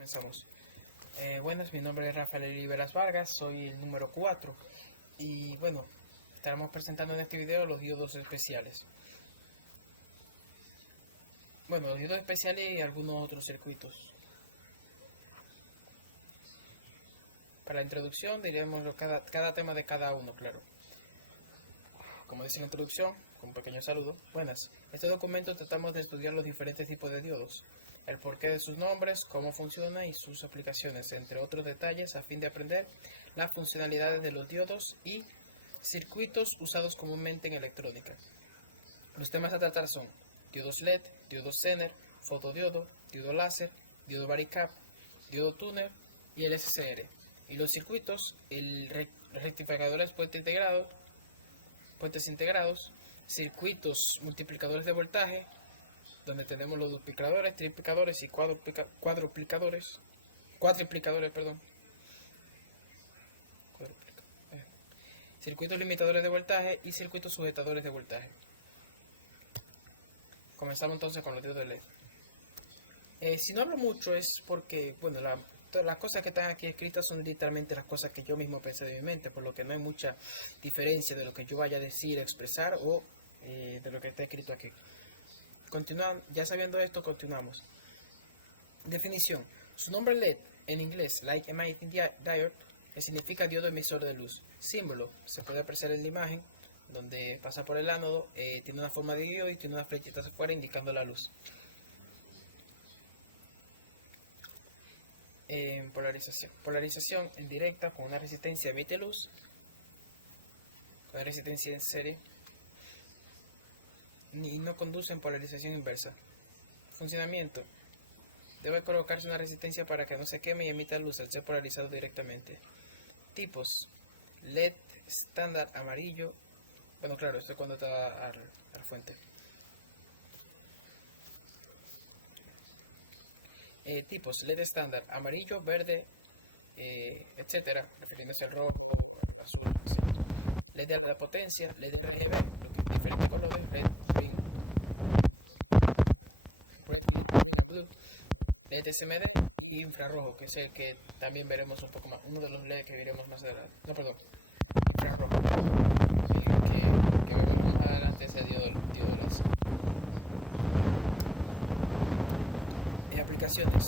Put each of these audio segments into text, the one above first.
Comenzamos. Buenas, mi nombre es Rafael Oliveras Vargas, soy el número 4 y bueno, estaremos presentando en este video los diodos especiales. Bueno, los diodos especiales y algunos otros circuitos. Para la introducción diremos cada tema de cada uno, claro. Como dice la introducción, con un pequeño saludo. Buenas, en este documento tratamos de estudiar los diferentes tipos de diodos, el porqué de sus nombres, cómo funciona y sus aplicaciones, entre otros detalles, a fin de aprender las funcionalidades de los diodos y circuitos usados comúnmente en electrónica. Los temas a tratar son diodos LED, diodos Zener, fotodiodo, diodo láser, diodo varicap, diodo tuner y el SCR. Y los circuitos, rectificadores puentes integrados, circuitos multiplicadores de voltaje, donde tenemos los duplicadores, triplicadores y cuadriplicadores, circuitos limitadores de voltaje y circuitos sujetadores de voltaje. Comenzamos entonces con los diodos LED. Si no hablo mucho es porque, bueno, las cosas que están aquí escritas son literalmente las cosas que yo mismo pensé de mi mente, por lo que no hay mucha diferencia de lo que yo vaya a decir, expresar o de lo que está escrito aquí. Continuando, ya sabiendo esto, continuamos. Definición. Su nombre LED, en inglés, Light Emitting Diode, que significa diodo emisor de luz. Símbolo, se puede apreciar en la imagen, donde pasa por el ánodo, tiene una forma de diodo y tiene unas flechitas afuera indicando la luz. Polarización en directa con una resistencia emite luz, con una resistencia en serie, y no conduce en polarización inversa. Funcionamiento. Debe colocarse una resistencia para que no se queme y emita luz al ser polarizado directamente. Tipos. LED estándar amarillo. Bueno, claro, esto es cuando está a la fuente. Tipos. LED estándar amarillo, verde, etcétera, refiriéndose al rojo, azul, etc. LED de alta potencia, LED RGB, lo que es diferentes colores, LED green, blue, LED SMD y infrarrojo, que es el que también veremos un poco más, uno de los LED que veremos más adelante. No, perdón, infrarrojo, que veremos más adelante ese diodo láser. Aplicaciones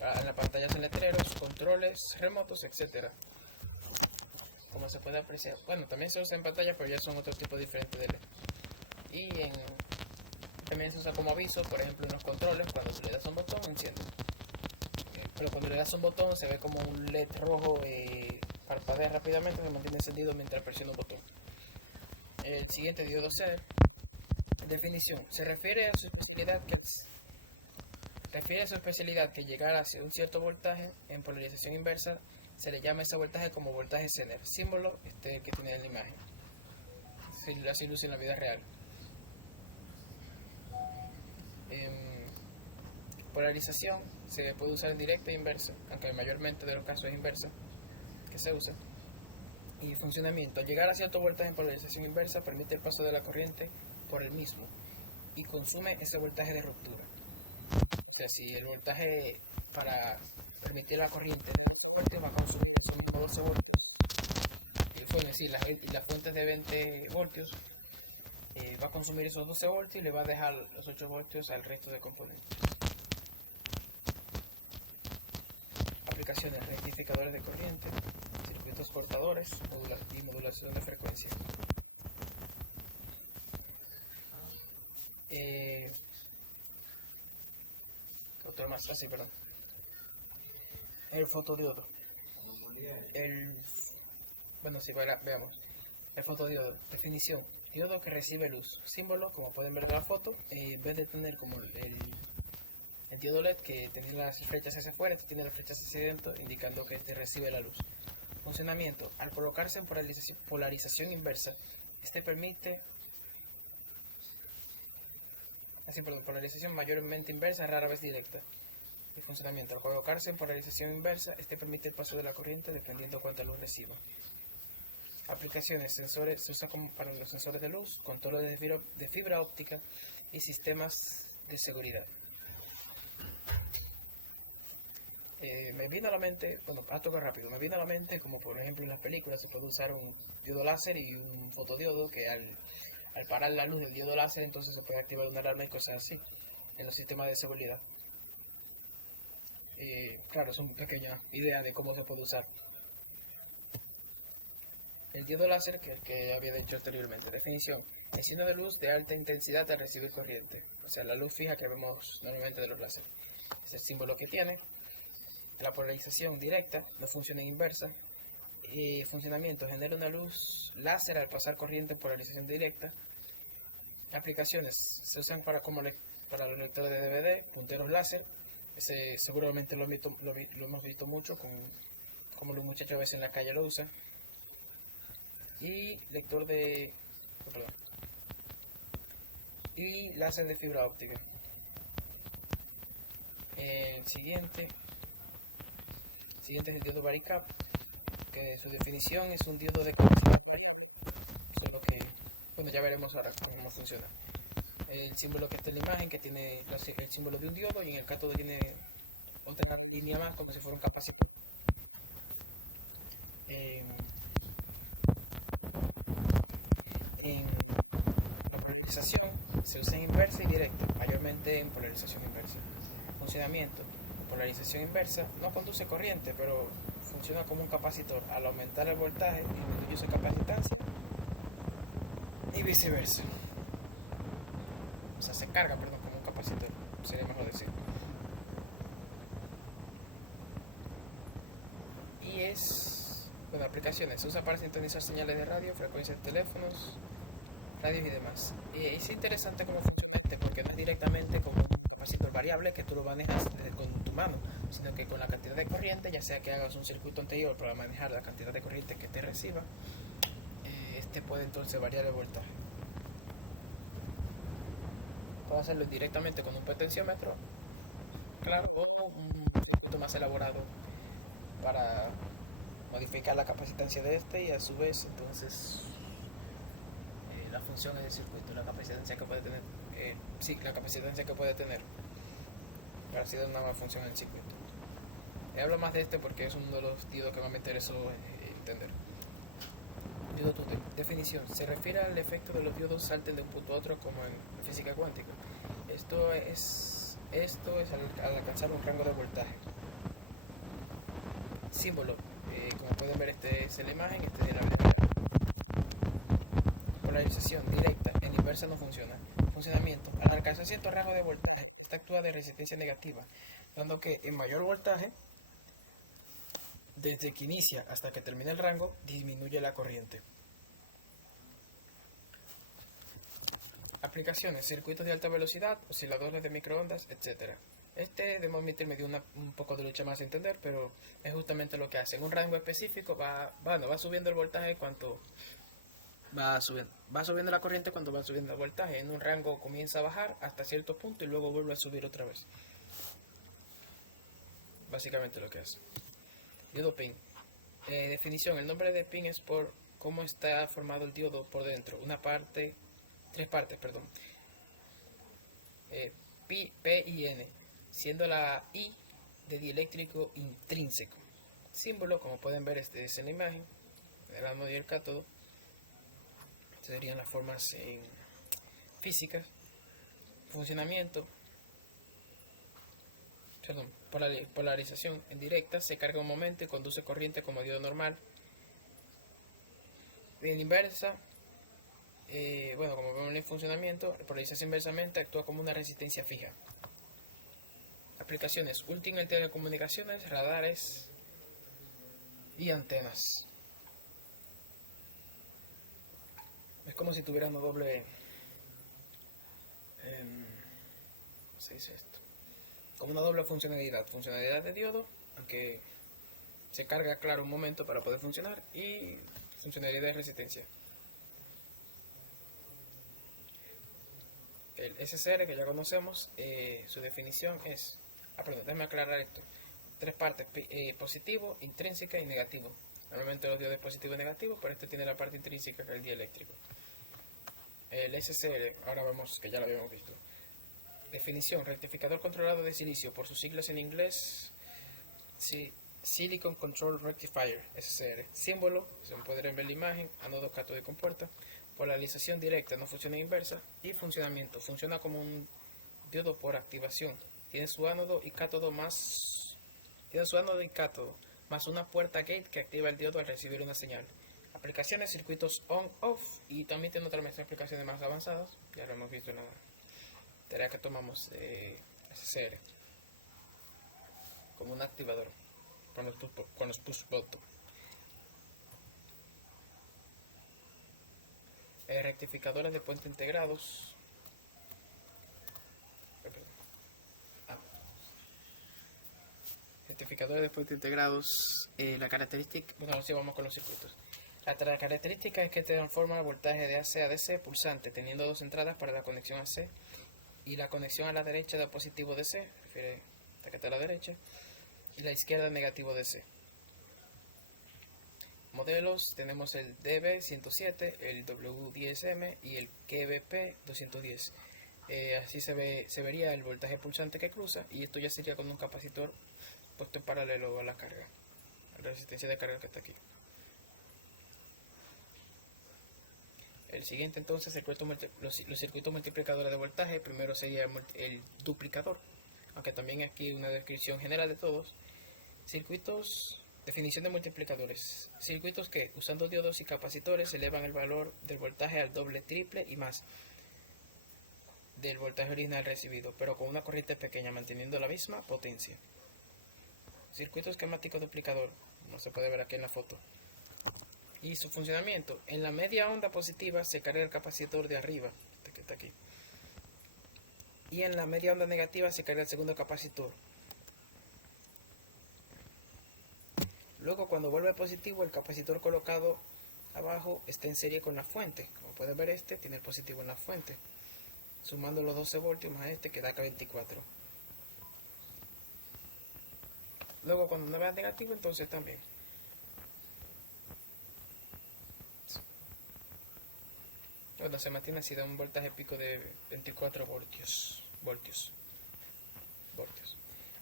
en la pantalla de letreros, controles remotos, etcétera. Como se puede apreciar, bueno, también se usa en pantalla, pero ya son otro tipo diferente de LED. Y también se usa como aviso, por ejemplo, en los controles, cuando se le das un botón, enciende. Pero cuando le das un botón, se ve como un LED rojo parpadea rápidamente, se mantiene encendido mientras presiona un botón. El siguiente diodo C. Definición. Se refiere a su especialidad que llegar a un cierto voltaje en polarización inversa se le llama ese voltaje como voltaje Zener, símbolo que tiene en la imagen. Así luce en la vida real. Polarización se puede usar en directa e inversa, aunque mayormente de los casos es inversa que se usa. Y funcionamiento. Al llegar a cierto voltaje en polarización inversa permite el paso de la corriente por el mismo y consume ese voltaje de ruptura. O sea, si el voltaje para permitir la corriente va a consumir 12 voltios, bueno, sí, las fuentes de 20 voltios va a consumir esos 12 voltios y le va a dejar los 8 voltios al resto de componentes. Aplicaciones: rectificadores de corriente, circuitos cortadores y modulación de frecuencia. Otro más fácil, perdón. El fotodiodo. Bueno, sí, veamos. El fotodiodo. Definición. Diodo que recibe luz. Símbolo, como pueden ver en la foto, en vez de tener como el diodo LED que tiene las flechas hacia afuera, este tiene las flechas hacia adentro, indicando que este recibe la luz. Funcionamiento. Al colocarse en polarización inversa, este permite polarización mayormente inversa, rara vez directa. Y funcionamiento. Al colocarse en polarización inversa, este permite el paso de la corriente dependiendo cuánta luz reciba. Aplicaciones: sensores, se usa como para los sensores de luz, controles de fibra óptica y sistemas de seguridad. me vino a la mente, bueno, para tocar rápido, me vino a la mente como por ejemplo en las películas se puede usar un diodo láser y un fotodiodo que al parar la luz del diodo láser entonces se puede activar una alarma y cosas así en los sistemas de seguridad. Claro, es una pequeña idea de cómo se puede usar. El diodo láser, que es el que había dicho anteriormente. Definición: enciendo de luz de alta intensidad al recibir corriente. O sea, la luz fija que vemos normalmente de los láseres. Es el símbolo que tiene. La polarización directa, no funciona en inversa. Funcionamiento: genera una luz láser al pasar corriente en polarización directa. Aplicaciones: se usan para los lectores de DVD, punteros láser. Seguramente lo hemos visto mucho, como los muchachos a veces en la calle lo usan. Y lector de... perdón. Y láser de fibra óptica. El siguiente es el diodo Varicap, que su definición es un diodo de solo que, bueno, ya veremos ahora cómo funciona. El símbolo que está en la imagen, que tiene el símbolo de un diodo, y en el cátodo tiene otra línea más como si fuera un capacitor. En la polarización se usa en inversa y directa, mayormente en polarización inversa. Funcionamiento: polarización inversa no conduce corriente, pero funciona como un capacitor. Al aumentar el voltaje disminuye su capacitancia y viceversa. O sea, se carga, perdón, como un capacitor, sería mejor decir. Y bueno, aplicaciones: se usa para sintonizar señales de radio, frecuencias de teléfonos, radios y demás. Es interesante cómo funciona porque no es directamente como un capacitor variable que tú lo manejas con tu mano, sino que con la cantidad de corriente, ya sea que hagas un circuito anterior para manejar la cantidad de corriente que te reciba, este puede entonces variar el voltaje. Puedo hacerlo directamente con un potenciómetro, claro, o un poquito más elaborado para modificar la capacitancia de este y a su vez entonces la función del circuito, la capacitancia que puede tener, la capacitancia que puede tener para así dar una nueva función en el circuito. Hablo más de este porque es uno de los diodos que más me interesó entender. Diodo tótem. Definición: se refiere al efecto de los diodos salten de un punto a otro como en física cuántica. Esto es al alcanzar un rango de voltaje. Símbolo: como pueden ver, este es la imagen, este es la polarización directa, en inversa no funciona. Funcionamiento: al alcanzar cierto rango de voltaje, esta actúa de resistencia negativa, dando que en mayor voltaje, desde que inicia hasta que termina el rango, disminuye la corriente. Aplicaciones: circuitos de alta velocidad, osciladores de microondas, etc. Debo admitir, me dio un poco de lucha más a entender, pero es justamente lo que hace. En un rango específico va subiendo el voltaje cuanto va subiendo la corriente cuando va subiendo el voltaje. En un rango comienza a bajar hasta cierto punto y luego vuelve a subir otra vez. Básicamente lo que hace. Diodo pin. Definición: el nombre de pin es por cómo está formado el diodo por dentro. Tres partes, perdón. P y N, siendo la I de dieléctrico intrínseco. Símbolo, como pueden ver, este es en la imagen, el ánodo y el cátodo. Estas serían las formas físicas. Funcionamiento: polarización en directa, se carga un momento y conduce corriente como diodo normal. En inversa, como vemos en el funcionamiento, polarización inversamente actúa como una resistencia fija. Aplicaciones: útil en telecomunicaciones, radares y antenas. Es como si tuviera una doble... ¿cómo se dice esto? Como una doble funcionalidad. Funcionalidad de diodo, aunque se carga, claro, un momento para poder funcionar, y funcionalidad de resistencia. El SCR, que ya conocemos, su definición es... déjame aclarar esto. Tres partes: positivo, intrínseca y negativo. Normalmente los diodos positivo y negativo, pero este tiene la parte intrínseca, que es el dieléctrico. El SCR, ahora vemos que ya lo habíamos visto. Definición: rectificador controlado de silicio, por sus siglas en inglés Silicon Control Rectifier, SCR. Símbolo, se puede ver en la imagen, ánodo, cátodo y compuerta. Polarización directa, no funciona inversa. Y funcionamiento, funciona como un diodo por activación. Tiene su ánodo y cátodo más una puerta gate que activa el diodo al recibir una señal. Aplicaciones, circuitos on-off, y también tiene otras aplicaciones más avanzadas, ya lo hemos visto en la tarea que tomamos de SCR, como un activador con los push button. Rectificadores de puente integrados. Rectificadores de puente integrados. La característica, bueno, ahora sí vamos con los circuitos. La característica es que transforma el voltaje de AC a DC pulsante, teniendo dos entradas para la conexión AC y la conexión a la derecha de positivo DC, refiere a que está a la derecha, y la izquierda negativo DC. Modelos, tenemos el DB107, el W10M y el KBP210. Así se vería el voltaje pulsante que cruza, y esto ya sería con un capacitor puesto en paralelo a la carga, a la resistencia de carga que está aquí. El siguiente entonces, los circuitos multiplicadores de voltaje. Primero sería el duplicador, aunque también aquí una descripción general de todos. Circuitos, definición de multiplicadores: circuitos que, usando diodos y capacitores, elevan el valor del voltaje al doble, triple y más del voltaje original recibido, pero con una corriente pequeña, manteniendo la misma potencia. Circuito esquemático duplicador, como se puede ver aquí en la foto. Y su funcionamiento: en la media onda positiva se carga el capacitor de arriba, este que está aquí, y en la media onda negativa se carga el segundo capacitor. Luego, cuando vuelve positivo, el capacitor colocado abajo está en serie con la fuente. Como pueden ver, este tiene el positivo en la fuente, sumando los 12 voltios más este que da acá 24. Luego, cuando no vea negativo, entonces también. Bueno, se mantiene así, da un voltaje pico de 24 voltios.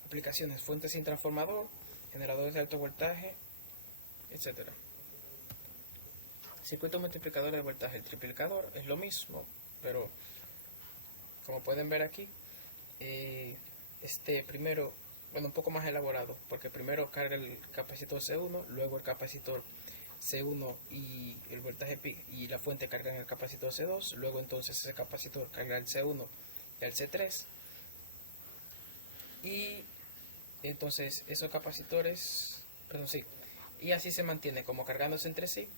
Aplicaciones: fuentes sin transformador, generadores de alto voltaje, etc. Circuito multiplicador de voltaje. El triplicador es lo mismo, pero como pueden ver aquí, primero, bueno, un poco más elaborado, porque primero carga el capacitor C1, luego el capacitor C1 y el voltaje y la fuente cargan el capacitor C2, luego entonces ese capacitor carga el C1 y el C3, y entonces esos capacitores, y así se mantiene como cargándose entre sí.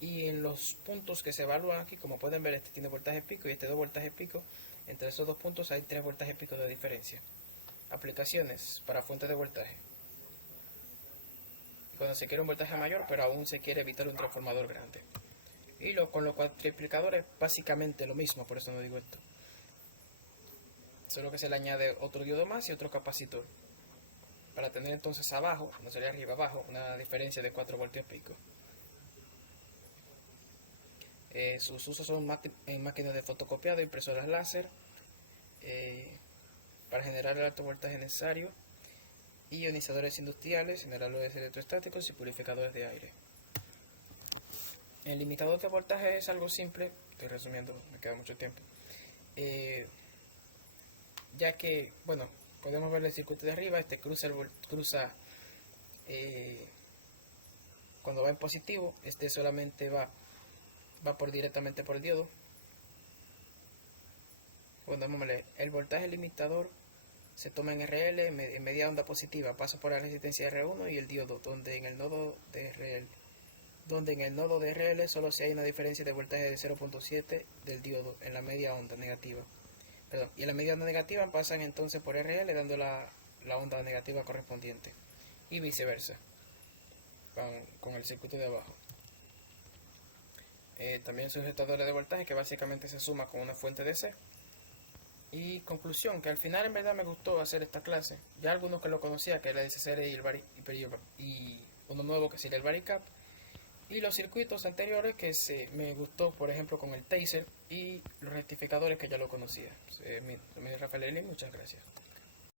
Y en los puntos que se evalúan aquí, como pueden ver, este tiene voltaje pico y este 2 voltajes pico. Entre esos dos puntos hay 3 voltajes pico de diferencia. Aplicaciones para fuentes de voltaje: cuando se quiere un voltaje mayor, pero aún se quiere evitar un transformador grande. Y con los cuatriplicadores, básicamente lo mismo, por eso no digo esto. Solo que se le añade otro diodo más y otro capacitor, para tener entonces abajo, no sería arriba, abajo, una diferencia de 4 voltios pico. Sus usos son en máquinas de fotocopiado, impresoras láser, para generar el alto voltaje necesario, ionizadores industriales, generadores electrostáticos y purificadores de aire. El limitador de voltaje es algo simple, estoy resumiendo, me queda mucho tiempo, ya que, bueno, podemos ver el circuito de arriba. Este cruza cuando va en positivo, este solamente va directamente por el diodo. Bueno, vamos a leer. El voltaje limitador se toma en RL en media onda positiva, pasa por la resistencia R1 y el diodo, donde en el nodo de RL solo si hay una diferencia de voltaje de 0.7 del diodo en la media onda negativa. Y en la media onda negativa pasan entonces por RL, dando la onda negativa correspondiente, y viceversa con el circuito de abajo. También sujetadores de voltaje, que básicamente se suma con una fuente DC. Y conclusión, que al final en verdad me gustó hacer esta clase. Ya algunos que lo conocía, que era el SCR y uno nuevo que sería el Varicap. Y los circuitos anteriores que me gustó, por ejemplo, con el Taser y los rectificadores, que ya lo conocía. Mi nombre es Rafael Elín, muchas gracias.